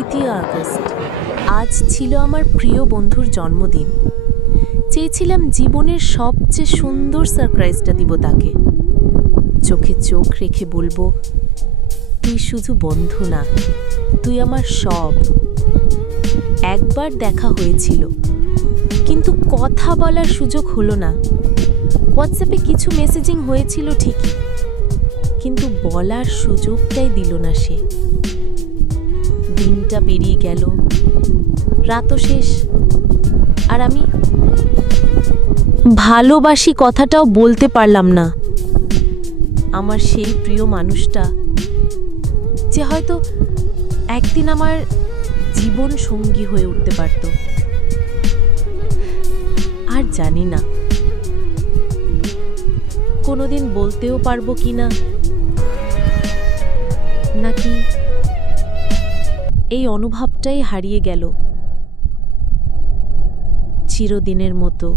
তৃতীয় আগস্ট আজ ছিল আমার প্রিয় বন্ধুর জন্মদিন। চেয়েছিলাম জীবনের সবচেয়ে সুন্দর সারপ্রাইজটা দিব তাকে। চোখে চোখ রেখে বলবো, তুই শুধু বন্ধু না, তুই আমার সব। একবার দেখা হয়েছিল, কিন্তু কথা বলার সুযোগ হলো না। হোয়াটসঅ্যাপে কিছু মেসেজিং হয়েছিল ঠিকই, কিন্তু বলার সুযোগটাই দিল না সে। দিনটা পেরিয়ে গেল, রাতও শেষ, আর আমি ভালোবাসি কথাটাও বলতে পারলাম না। আমার সেই প্রিয় মানুষটা, যে হয়তো একদিন আমার জীবন সঙ্গী হয়ে উঠতে পারত। আর জানি না কোনোদিন বলতেও পারবো কিনা, নাকি এই অনুভবটাই হারিয়ে গেল চিরদিনের মতো।